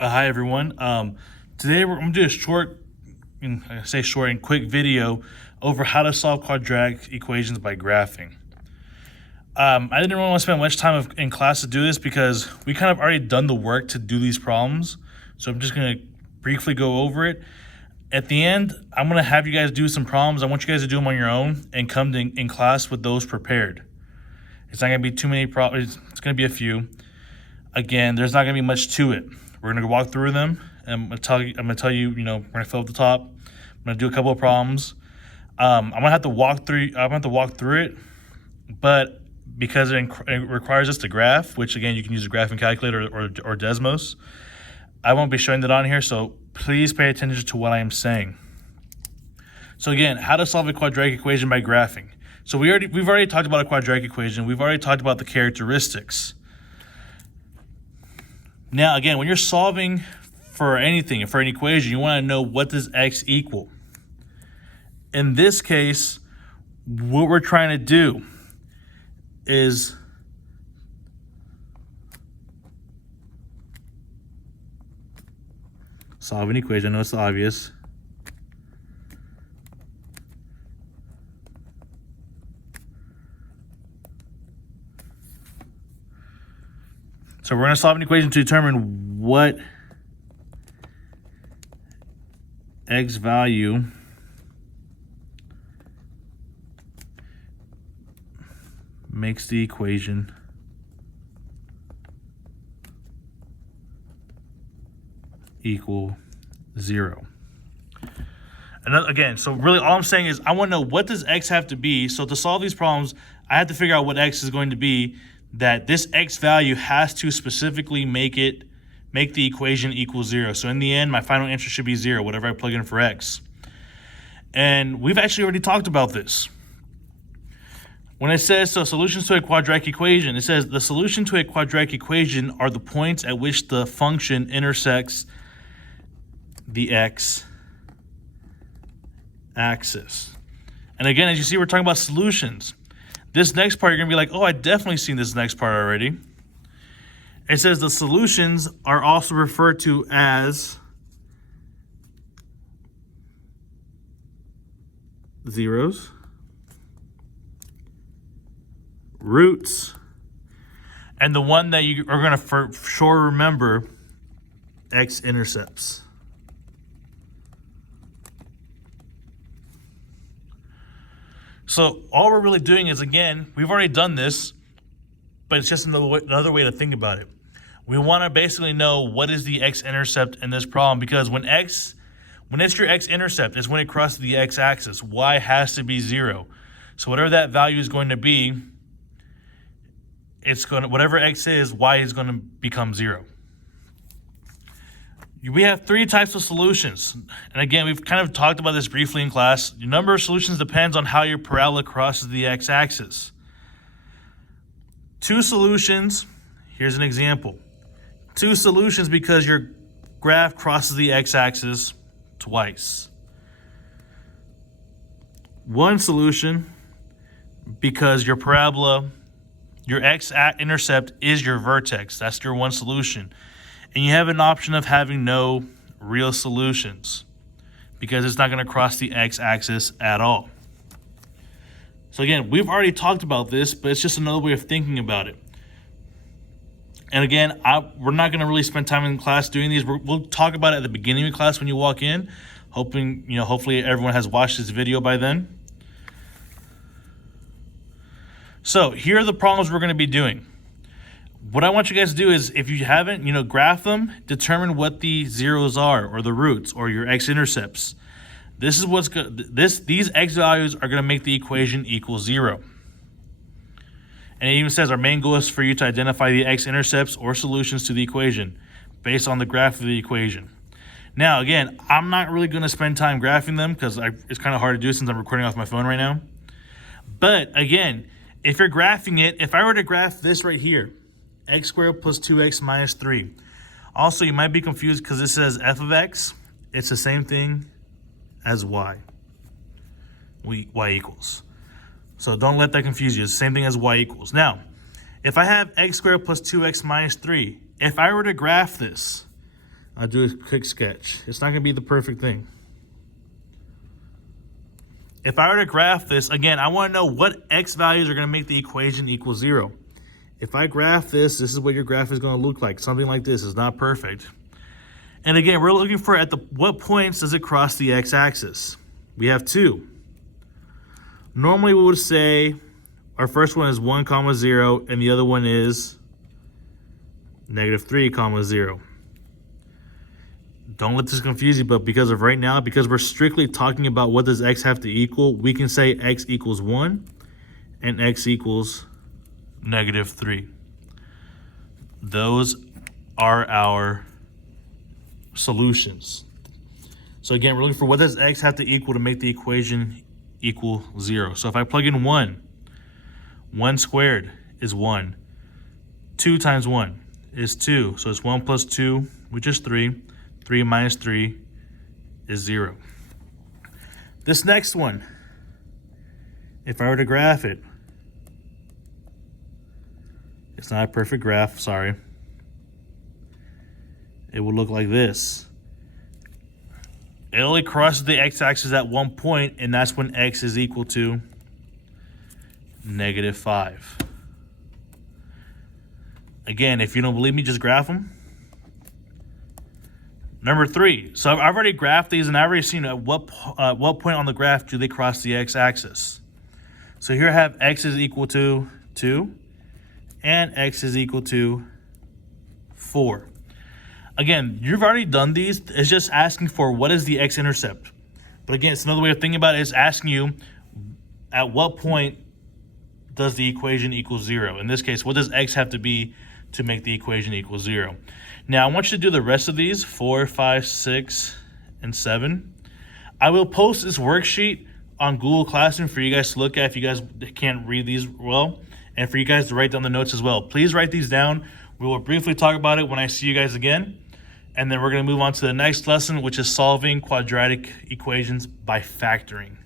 Hi everyone. Today we're going to do a short, I say short and quick video over how to solve quadratic equations by graphing. I didn't really want to spend much time in class to do this because we kind of already done the work to do these problems. So I'm just going to briefly go over it. At the end, I'm going to have you guys do some problems. I want you guys to do them on your own and come in class with those prepared. It's not going to be too many problems. It's going to be a few. Again, there's not going to be much to it. We're going to walk through them. And I'm going to tell you, we're going to fill up the top. I'm going to do a couple of problems. I'm going to have to walk through it, but because it requires us to graph, which again, you can use a graphing calculator or Desmos, I won't be showing that on here, so please pay attention to what I am saying. So again, how to solve a quadratic equation by graphing. So we've already talked about a quadratic equation. We've already talked about the characteristics. Now, again, when you're solving for anything, for an equation, you want to know what does x equal. In this case, what we're trying to do is solve an equation. I know it's obvious. So we're going to solve an equation to determine what x value makes the equation equal 0. And again, so really all I'm saying is I want to know what does x have to be. So to solve these problems, I have to figure out what x is going to be, that this x value has to specifically make the equation equal 0. So in the end, my final answer should be 0, whatever I plug in for x. And we've actually already talked about this. When it says, so solutions to a quadratic equation, it says the solution to a quadratic equation are the points at which the function intersects the x-axis. And again, as you see, we're talking about solutions. This next part, you're going to be like, oh, I definitely seen this next part already. It says the solutions are also referred to as zeros, roots, and the one that you are going to for sure remember, x-intercepts. So all we're really doing is, again, we've already done this, but it's just another way to think about it. We want to basically know what is the x-intercept in this problem, because when it's your x-intercept, is when it crosses the x-axis. Y has to be 0. So whatever that value is going to be, whatever x is, y is going to become 0. We have 3 types of solutions. And again, we've kind of talked about this briefly in class. Your number of solutions depends on how your parabola crosses the x-axis. 2 solutions, here's an example. 2 solutions because your graph crosses the x-axis twice. 1 solution because your parabola, your x-intercept is your vertex. That's your 1 solution. And you have an option of having no real solutions because it's not going to cross the x-axis at all. So again, we've already talked about this, but it's just another way of thinking about it. And again, we're not going to really spend time in class doing these. We'll talk about it at the beginning of class when you walk in, hopefully everyone has watched this video by then. So here are the problems we're going to be doing. What I want you guys to do is, if you haven't, graph them, determine what the zeros are, or the roots, or your x-intercepts. This is what's good. These x values are going to make the equation equal 0. And it even says our main goal is for you to identify the x-intercepts or solutions to the equation based on the graph of the equation. Now, again, I'm not really going to spend time graphing them because it's kind of hard to do since I'm recording off my phone right now. But again, if you're graphing it, if I were to graph this right here, x squared plus 2x minus 3. Also, you might be confused because it says f of x. It's the same thing as y. Y equals. So don't let that confuse you. It's the same thing as y equals. Now, if I have x squared plus 2x minus 3, if I were to graph this, I'll do a quick sketch. It's not going to be the perfect thing. If I were to graph this, again, I want to know what x values are going to make the equation equal 0. If I graph this, this is what your graph is going to look like. Something like this is not perfect. And again, we're looking for what points does it cross the x-axis? We have 2. Normally we would say our first one is 1, 0, and the other one is -3, 0. Don't let this confuse you, but because of right now, because we're strictly talking about what does x have to equal, we can say x equals 1 and x equals -3. Those are our solutions. So again, we're looking for what does x have to equal to make the equation equal 0. So if I plug in 1 squared is 1. 2 times 1 is 2. So it's 1 plus 2, which is 3. 3 minus 3 is 0. This next one, if I were to graph it, it's not a perfect graph, sorry. It will look like this. It only crosses the x-axis at one point, and that's when x is equal to -5. Again, if you don't believe me, just graph them. Number 3. So I've already graphed these, and I've already seen at what point on the graph do they cross the x-axis. So here I have x is equal to 2, and x is equal to 4. Again, you've already done these. It's just asking for what is the x-intercept. But again, it's another way of thinking about it. It's asking you at what point does the equation equal 0. In this case, what does x have to be to make the equation equal 0? Now, I want you to do the rest of these, 4, 5, 6, and 7. I will post this worksheet on Google Classroom for you guys to look at if you guys can't read these well, and for you guys to write down the notes as well. Please write these down. We will briefly talk about it when I see you guys again. And then we're going to move on to the next lesson, which is solving quadratic equations by factoring.